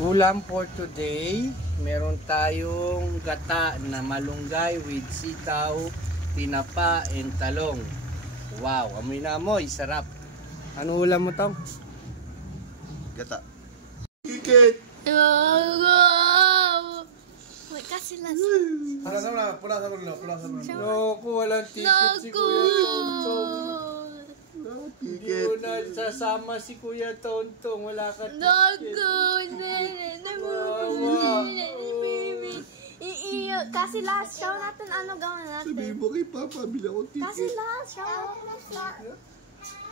Ulam for today, meron tayong gata na malunggay with sitaw, tinapa, and talong. Wow, amoy na amoy, sarap. Ano ulam mo tong? Gata. Kikit! Wait, kasi last. Pula sa muna. No, walang ticket si Kuya Tontong. Hindi mo na sasama si Kuya Tontong, wala ka ticket. Kasi last show natin, ano gawin natin? Sabihin mo kay Papa, bili ako ticket. Kasi last show.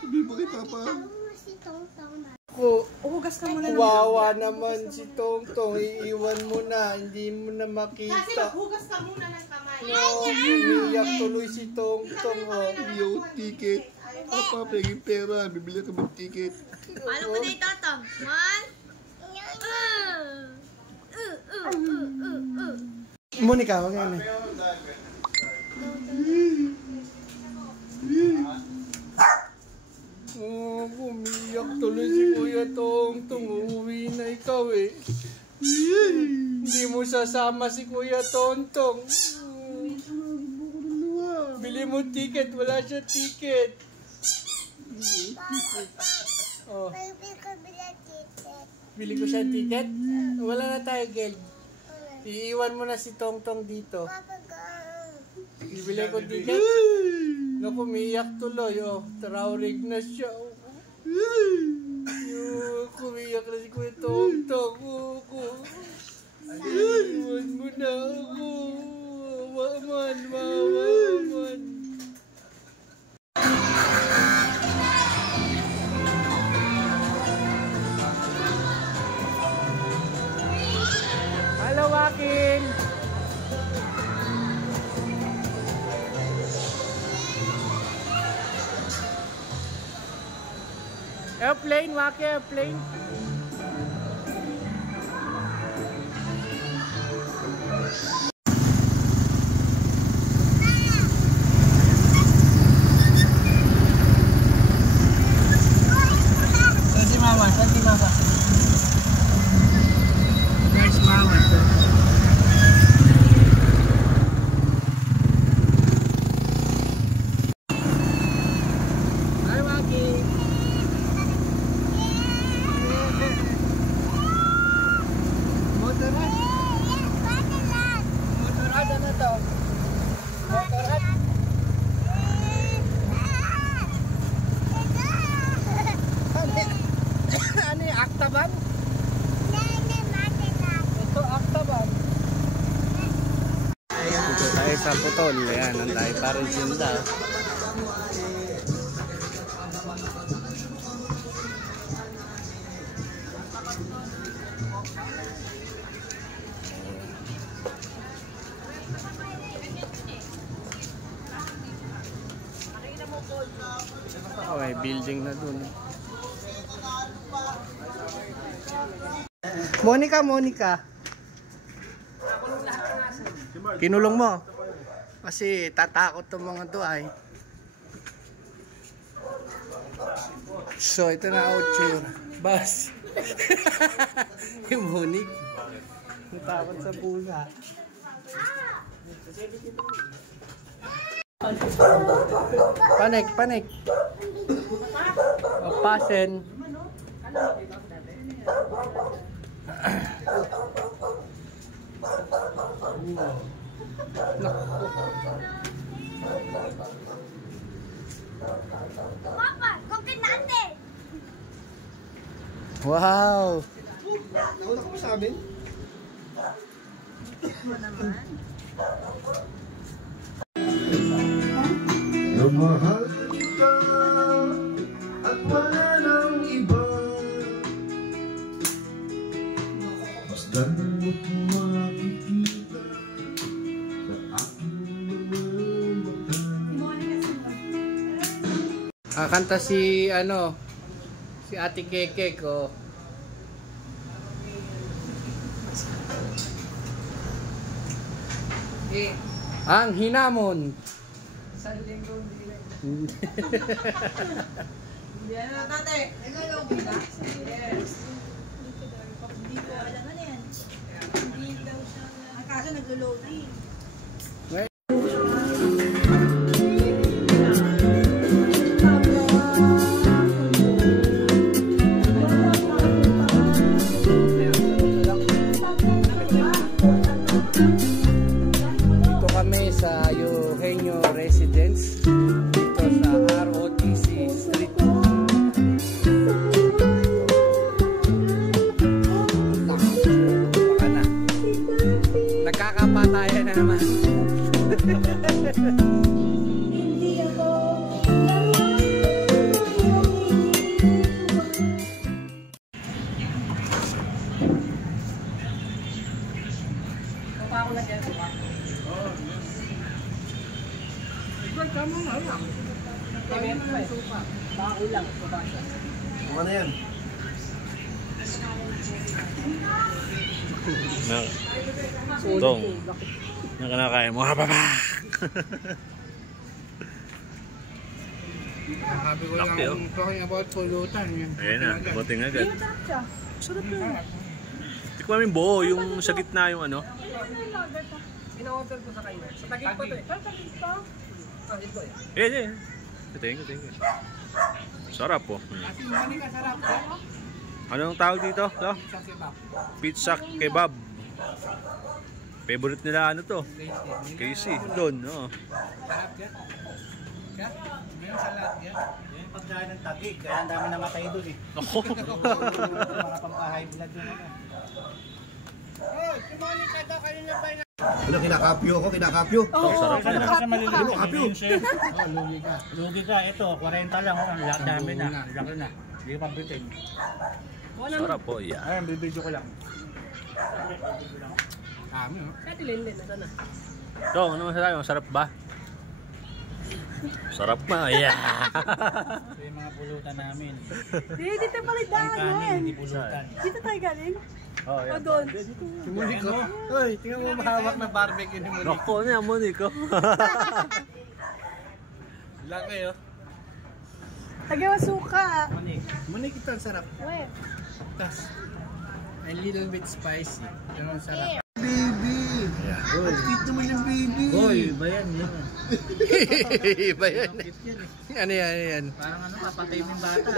Sabihin mo kay Papa. Hugas ka muna. Wawa naman si Tongtong, iiwan mo na, hindi mo na makita. Kasi maghugas ka muna ng kamay. Umiyak tuloy si Tongtong. Yung ticket. Papa, paging pera, bibili ka ng ticket. Paano mo na itatang? One. Monica, wag yan eh. Umiyak tuloy si Kuya Tongtong. Uuwi na ikaw eh. Hindi mo sasama si Kuya Tontong. Bili mo ticket, wala siya ticket. Oh. Bili ko siya ticket? Wala na tayo, girl. Iiwan mo na si Tongtong dito. Bibili ko ticket? Naku, umiyak tuloy. Oh, traurig na siya. Umiyak na si Kuya Tongtong. Iwan mo na ako. Waman. Hello, Joaquin. Airplane, Joaquin, airplane. Saan si Mama? There's Mama. Hi, Joaquin. Motorrad? Motorrad na to? Motorrad? Ano yung Actaban? Ito Actaban. Dito tayo sa Putol. Ayan, nanday pa rin sinda. Oh, may building na dun. Monica. Kinulong mo. Kasi tatakot tong mga to ay. So, ito na outsure. Bas. Yung Monique. Natakot sa pusa. Panik. O, pasen. Papa, kukin natin! Wow! Nauna ka pa sa amin? Namahal kita at wala nang iba. Mas gamot makikita sa aking mga mata. Kanta si Ate Keke ko. Ang hinamon. Sa linggong dili. Hindi na tate. Ikaw yung bida? Yes. Hindi ko alam. Maglo-loading. Dito kami sa Eugenio Residence. Dito sa ROTC Street. Baka na. Nagkakapatayan na naman. Ano yan? Tong. Na kinakain mo. Hababa! Sabi ko Laki, oh. lang talking about pulutan. Ayan na, buting agad. Sarap yun. Tikman mo yung buo, yung sa gitna yung ano. In-order ko sa kanya. Sa tagig pa to eh. Ayan, ayan. Thank you. Sarap po. Kasi mani ka sarap. Anong tawag dito? No? Sa kebab. Pizza kebab. Favorite nila ano to? Casey. Doon, no? Sarap yan. Kaya? Meron sa lahat yan. Yan yung pagkain ng tagig, kaya ang dami namatay doon eh. Ako. Mga pampahay blood yun. Oh, si Monica daw kanina pa na. Ano, kinakapyo ako, kinakapyo. Oh, sarap Kasi yan. kasi maliliit. Ano, kapyo? Oh, lugi ka. Lugi ka, ito, 40 lang. Ang laki dami na. Laki na. Hindi ka pabitin. Sarap po, yeah. Ayun, bibidyo ko lang. Kami, oh. So, ano masasabi mo? Sarap ba? Sarap ma, yeah. Ito yung mga pulutan namin. Dito pala Ang kanin, hindi pulutan. Dito tayo galing. Oh, O doon. Si Monico. Hoy, tingnan mo mahawak na barbecue ni Monico. Nako niya, Monico. Laki, oh. Tagay masuka. Monico, ito ang sarap. Wait. Tas, a little bit spicy. Pero ang sarap. Baby! Ang cute naman yung baby! Boy, ba yan? Yan. Iba yan. Cute yan eh. Ano yan, ano yan? Parang ano, papatay mo yung bata.